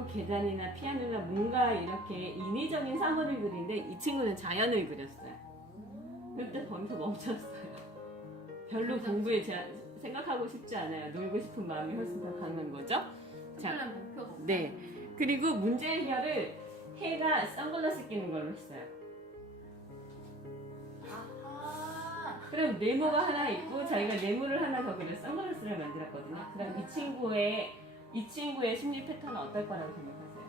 벽이고 계단이나 피아노나 뭔가 이렇게 인위적인 사물을 그리는데 이 친구는 자연을 그렸어요. 그때 거기서 멈췄어요. 별로 공부에 생각하고 싶지 않아요. 놀고 싶은 마음이 훨씬 더 강한 거죠. 특별한 목표가 없어요. 네. 그리고 문제 해결을 해가 선글라스 끼는 걸로 했어요. 아하. 그럼 네모가 하나 있고 자기가 네모를 하나 더 그려서 선글라스를 만들었거든요. 그럼 이 친구의 심리 패턴은 어떨 거라고 생각하세요?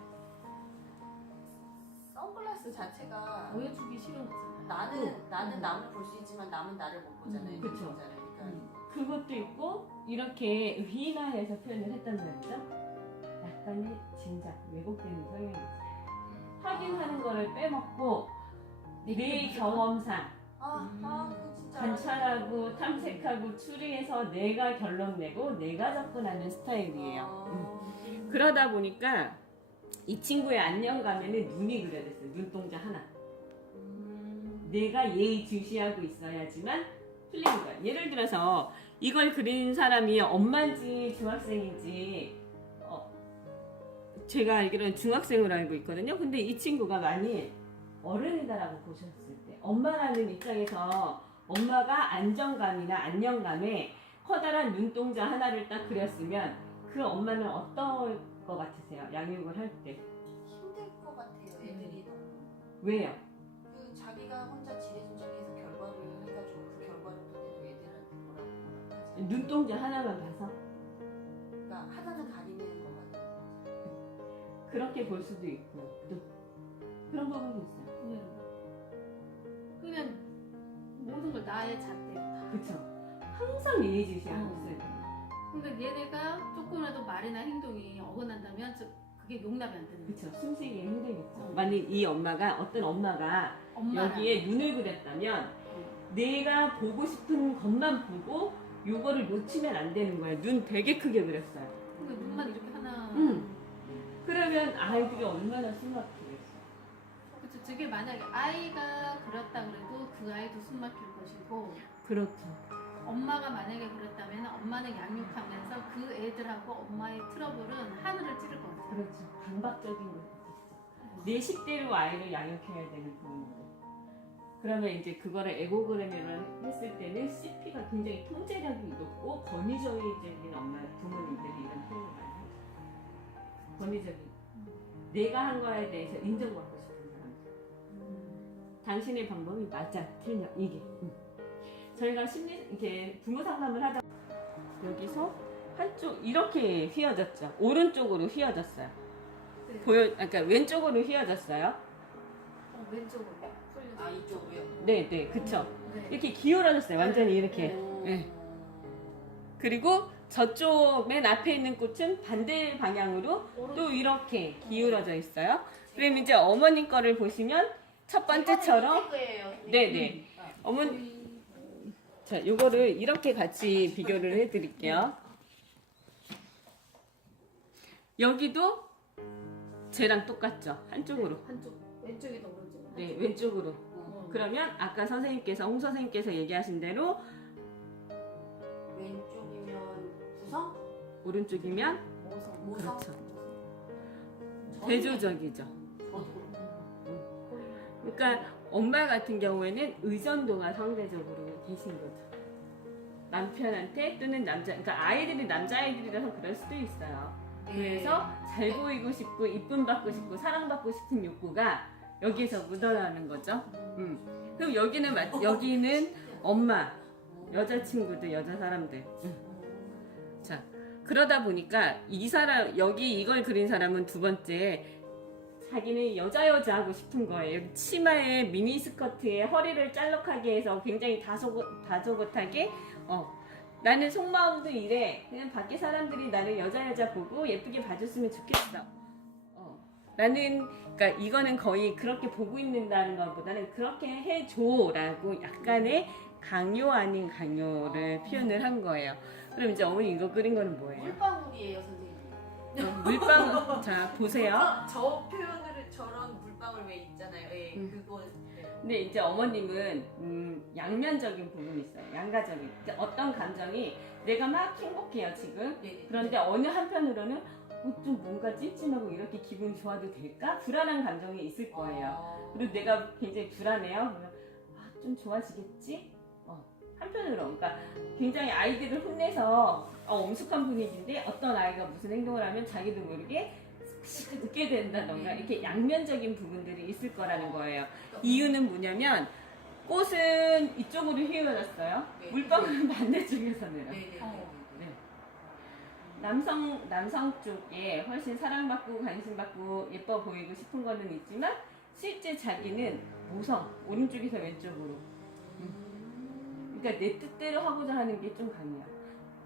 선글라스 자체가 보여주기 싫은 거잖아요. 나는 남을 볼 수 있지만 남은 나를 못 보잖아요. 그쵸. 그러니까 그것도 있고 이렇게 휘인화해서 표현을 했단 말이죠. 약간의 짐작, 왜곡되는 성향이 있어요. 확인하는 거를 빼먹고 내 경험상 그거 진짜 관찰하고 탐색하고 추리해서 내가 결론 내고 내가 접근하는 스타일이에요. 그러다 보니까 이 친구의 안녕감에는 눈이 그려야 됐어요. 눈동자 하나. 내가 예의주시하고 있어야지만 틀린 거야. 예를 들어서 이걸 그린 사람이 엄마인지 중학생인지 제가 알기로는 중학생으로 알고 있거든요. 근데 이 친구가 만일 어른이다라고 보셨을 때 엄마라는 입장에서 엄마가 안정감이나 안녕감에 커다란 눈동자 하나를 딱 그렸으면 그 엄마는 어떨 것 같으세요? 양육을 할 때. 힘들 것 같아요. 애들이 너무 왜요? 그 자기가 혼자 지레짐작해서 결과를 해가지고 그 결과를 그대로 애들한테 뭐라고 하지? 눈동자 하나만 봐서 그러니까 하나는 가리는 것 같아요. 그렇게 볼 수도 있고 또 그런 부분도 있어요. 그냥 모든 걸 나의 잣대로. 그쵸? 항상 예의주시하고 있어요. 근데 얘네가 조금이라도 말이나 행동이 어긋난다면 그게 용납이 안 되는 거죠. 그쵸? 숨쉬기 힘들겠죠. 만약 이 엄마가 어떤 엄마가 엄마랑. 여기에 눈을 그렸다면 내가 보고 싶은 것만 보고 요거를 놓치면 안 되는 거야. 눈 되게 크게 그렸어요. 그러니까 눈만 이렇게 하나. 그러면 아이들이 얼마나 숨막히겠어. 그렇죠. 저게 만약에 아이가 그렸다 그래도 그 아이도 숨 막힐 것이고 그렇죠. 엄마가 만약에 그랬다면 엄마는 양육하면서 그 애들하고 엄마의 트러블은 하늘을 찌를 것 같아요. 그렇죠. 강박적인 것도 있죠. 내 식대로 아이를 양육해야 되는 부분이고. 그러면 이제 그거를 에고그램을 했을 때는 CP가 굉장히 통제력이 높고 권위주의적인 부모님들이 이런 표현을 많이 하죠. 권위적인. 내가 한 거에 대해서 인정받고 싶은 사람. 당신의 방법이 맞아, 틀려, 이게. 저희가 이렇게 부모 상담을 하다 여기서 한쪽 이렇게 휘어졌죠. 오른쪽으로 휘어졌어요. 네. 그러니까 왼쪽으로 휘어졌어요. 왼쪽으로 풀려서. 이쪽으로요? 네, 그쵸. 네. 이렇게 기울어졌어요. 완전히 이렇게. 오. 네. 그리고 저쪽 맨 앞에 있는 꽃은 반대 방향으로 또 이렇게 기울어져 있어요. 그럼 이제 어머님 거를 보시면 첫 번째처럼 네네. 어머니 자, 요거를 이렇게 같이 비교를 해드릴게요. 여기도 쟤랑 똑같죠? 한쪽으로. 한쪽 왼쪽이 더 오른쪽. 네, 왼쪽으로. 그러면 아까 홍 선생님께서 얘기하신 대로 왼쪽이면 구성? 오른쪽이면 모성. 그렇죠. 대조적이죠. 그러니까 엄마 같은 경우에는 의존도가 상대적으로 계신 거죠. 남편한테 또는 그러니까 아이들이 남자아이들이라서 그럴 수도 있어요. 그래서 잘 보이고 싶고 이쁨 받고 싶고 사랑받고 싶은 욕구가 여기에서 묻어나는 거죠. 그럼 여기는 엄마, 여자친구들, 여자 사람들. 자, 그러다 보니까 이걸 그린 사람은 두 번째 자기는 여자 하고 싶은 거예요. 치마에 미니스커트에 허리를 짤록하게 해서 굉장히 다소곳하게 나는 속마음도 이래. 그냥 밖에 사람들이 나를 여자 보고 예쁘게 봐줬으면 좋겠어. 그러니까 이거는 거의 그렇게 보고 있는다는 것보다는 그렇게 해줘라고 약간의 강요 아닌 강요를 표현을 한 거예요. 그럼 이제 어머니 이거 그린 거는 뭐예요? 물방울이에요, 선생님. 물방울. 자, 보세요. 저 표현을 저런 물방울 왜 있잖아요. 예, 그거. 근데 이제 어머님은 양면적인 부분이 있어요. 양가적인. 어떤 감정이 내가 막 행복해요, 지금. 네네. 그런데 어느 한편으로는 좀 뭔가 찜찜하고 이렇게 기분 좋아도 될까? 불안한 감정이 있을 거예요. 아. 그리고 내가 굉장히 불안해요. 그러면 좀 좋아지겠지? 한편으로 그러니까 굉장히 아이들을 혼내서 엄숙한 분위기인데 어떤 아이가 무슨 행동을 하면 자기도 모르게 웃게 된다던가 이렇게 양면적인 부분들이 있을 거라는 거예요. 이유는 뭐냐면 꽃은 이쪽으로 휘어졌어요. 네. 물방울은 반대쪽에서 내려. 네네네. 네. 남성 쪽에 훨씬 사랑받고 관심받고 예뻐 보이고 싶은 거는 있지만 실제 자기는 모성 오른쪽에서 왼쪽으로. 그러니까 내 뜻대로 하고자 하는 게 좀 강해요.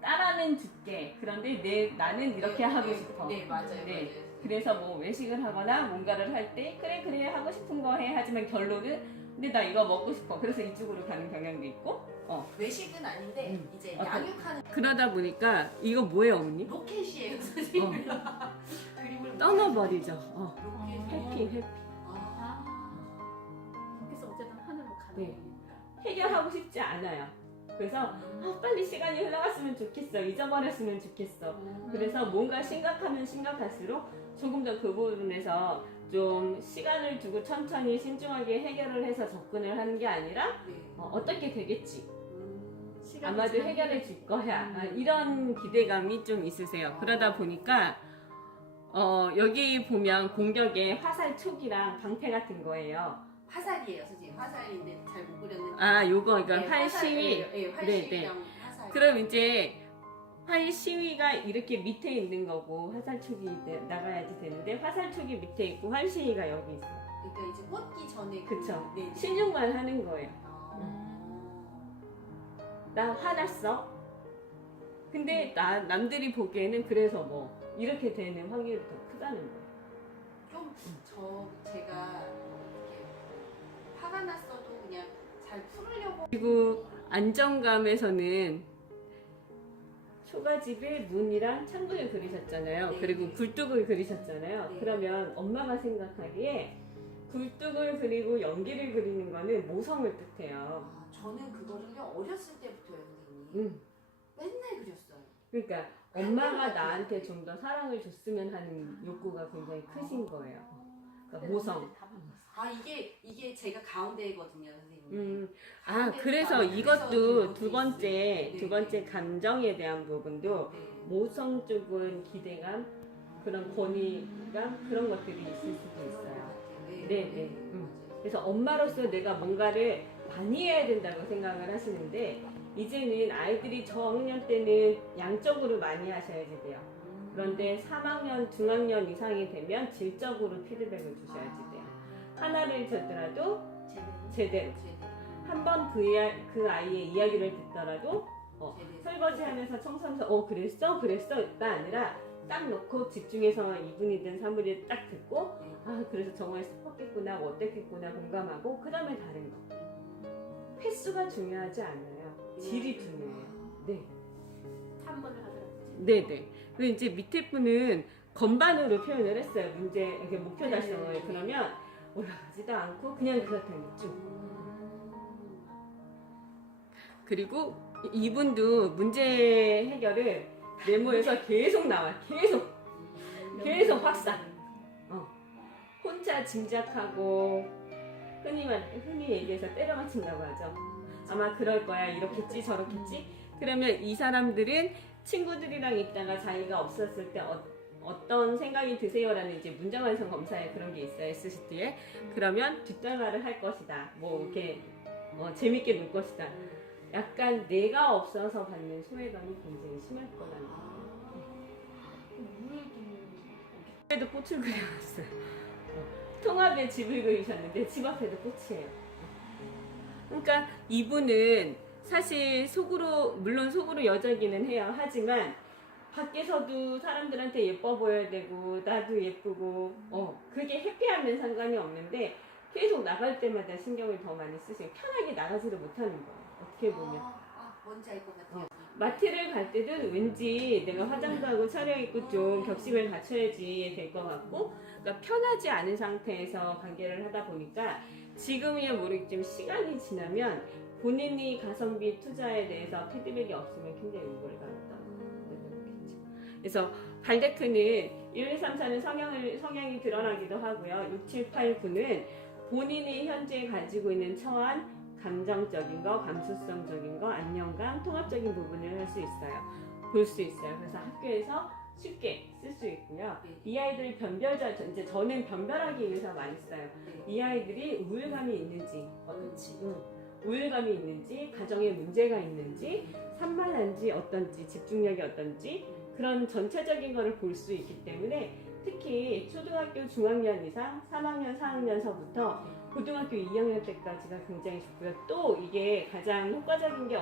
따라는 줄게. 그런데 나는 이렇게 하고 싶어. 네, 맞아요. 네. 맞아요. 그래서 뭐 외식을 하거나 뭔가를 할 때 그래 하고 싶은 거 해. 하지만 결론은 근데 나 이거 먹고 싶어. 그래서 이쪽으로 가는 경향도 있고. 외식은 아닌데 이제 양육하는 그러다 보니까 이거 뭐예요, 어머님? 로켓이에요, 선생님. 그림을 떠나버리죠. 로켓. 해피. 아. 그래서 어쨌든 하늘로 가는 네. 거니까. 해결하고 싶지 않아요. 그래서 빨리 시간이 흘러갔으면 좋겠어. 잊어버렸으면 좋겠어. 그래서 뭔가 심각하면 심각할수록 조금 더 그 부분에서 좀 시간을 두고 천천히 신중하게 해결을 해서 접근을 하는 게 아니라 네. 어떻게 되겠지. 시간이 아마도 지나면 해결해 줄 거야. 이런 기대감이 좀 있으세요. 그러다 보니까 여기 보면 공격에 화살 촉이랑 방패 같은 거예요. 화살이에요, 선생님. 화살인데 잘 못 그렸는데. 요거 그러니까 네, 활시위. 네, 활시위랑 화살. 그럼 이제 활시위가 이렇게 밑에 있는 거고 화살촉이 나가야지 되는데 화살촉이 밑에 있고 활시위가 여기 있어. 그러니까 이제 꽂기 전에 그쵸. 네. 신용만 하는 거예요. 나 화났어. 근데 남들이 보기에는 그래서 뭐 이렇게 되는 확률이 더 크다는 거예요. 제가 이렇게 화가 났어도 그냥 잘 풀으려고. 그리고 안정감에서는 초가집에 문이랑 창문을 그리셨잖아요. 네. 그리고 굴뚝을 그리셨잖아요. 네. 그러면 엄마가 생각하기에 굴뚝을 그리고 연기를 그리는 거는 모성을 뜻해요. 저는 그거를요 어렸을 때부터요, 선생님. 맨날 그렸어요. 그러니까 엄마가 나한테 좀 더 사랑을 줬으면 하는 욕구가 굉장히 크신 거예요. 그러니까 모성. 이게 제가 가운데거든요, 선생님. 그래서 이것도 두 번째 감정에 대한 부분도 네. 모성 쪽은 기대감, 그런 권위감 그런 것들이 있을 수도 있어요. 네. 그래서 엄마로서 내가 뭔가를 많이 해야 된다고 생각을 하시는데 이제는 아이들이 저학년 때는 양적으로 많이 하셔야지 돼요. 그런데 3학년, 중학년 이상이 되면 질적으로 피드백을 주셔야지 돼요. 하나를 듣더라도 제대로. 한 번 그 아이의 이야기를 듣더라도 설거지 하면서 청소하면서 그랬어가 아니라 딱 놓고 집중해서 2분이든 3분이든 딱 듣고 그래서 정말 슬펐겠구나 뭐 어땠겠구나 공감하고 그 다음에 다른 거. 횟수가 중요하지 않아요. 질이 중요해요. 네. 탐문을 하더라고요. 네네. 그리고 이제 밑에 분은 건반으로 표현을 했어요. 이렇게 목표 달성을. 네. 그러면 올라가지도 않고 그냥 그렇다는 거 쭉. 그리고 이분도 문제 해결을 메모에서 계속 나와요. 계속 확산. 혼자 짐작하고 흔히 얘기해서 때려 맞춘다고 하죠. 아마 그럴 거야. 이렇겠지 저렇겠지. 그러면 이 사람들은 친구들이랑 있다가 자기가 없었을 때 어떤 생각이 드세요라는 이제 문장 완성 검사에 그런 게 있어요. SCT에. 그러면 뒷담화를 할 것이다. 뭐 이렇게 재밌게 놀 것이다. 약간 내가 없어서 받는 소외감이 굉장히 심할 거라는 거예요. 물에도 꽃을 그려놨어요. 통합에 집을 그리셨는데 집 앞에도 꽃이에요. 그러니까 이분은 사실 물론 속으로 여자기는 해요. 하지만 밖에서도 사람들한테 예뻐 보여야 되고 나도 예쁘고 그게 해피하면 상관이 없는데 계속 나갈 때마다 신경을 더 많이 쓰시고 편하게 나가지도 못하는 거예요. 어떻게 보면. 뭔지 알 것 같아요. 마트를 갈 때도 왠지 내가 화장도 하고 차려입고 좀 격식을 갖춰야지 될 것 같고 그러니까 편하지 않은 상태에서 관계를 하다 보니까 지금이야 모르겠지만 시간이 지나면 본인이 가성비 투자에 대해서 피드백이 없으면 굉장히 우울감이 그래서 발데크는 1, 2, 3, 4는 성향이 드러나기도 하고요. 6, 7, 8, 9는 본인이 현재 가지고 있는 처한 감정적인 거, 감수성적인 거, 안정감, 통합적인 부분을 할 수 있어요. 볼 수 있어요. 그래서 학교에서 쉽게 쓸 수 있고요. 네. 이 아이들이 이제 저는 변별하기 위해서 많이 써요. 네. 이 아이들이 우울감이 있는지, 그렇지. 우울감이 있는지, 가정에 문제가 있는지, 산만한지 어떤지, 집중력이 어떤지 그런 전체적인 거를 볼 수 있기 때문에 특히 초등학교 중학년 이상 3학년, 4학년서부터 고등학교 2학년 때까지가 굉장히 좋고요. 또 이게 가장 효과적인 게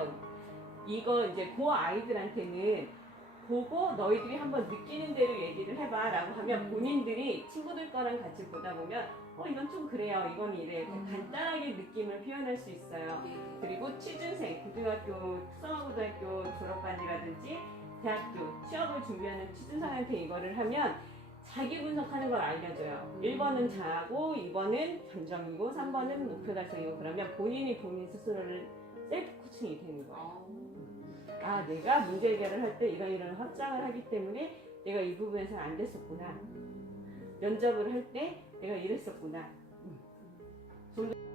이거 이제 그 아이들한테는 보고 너희들이 한번 느끼는 대로 얘기를 해봐 라고 하면 본인들이 친구들 거랑 같이 보다 보면 이건 좀 그래요, 이건 이래 이렇게 간단하게 느낌을 표현할 수 있어요. 네. 그리고 취준생, 고등학교, 특성화고등학교 졸업반이라든지 대학교 취업을 준비하는 취준생한테 이거를 하면 자기 분석하는 걸 알려줘요. 1번은 자아고 2번은 감정이고 3번은 목표 달성이고 그러면 본인이 본인 스스로를 셀프 코칭이 되는 거예요. 내가 문제 해결을 할 때 이런 확장을 하기 때문에 내가 이 부분에서 안 됐었구나. 면접을 할 때 내가 이랬었구나. 좀 더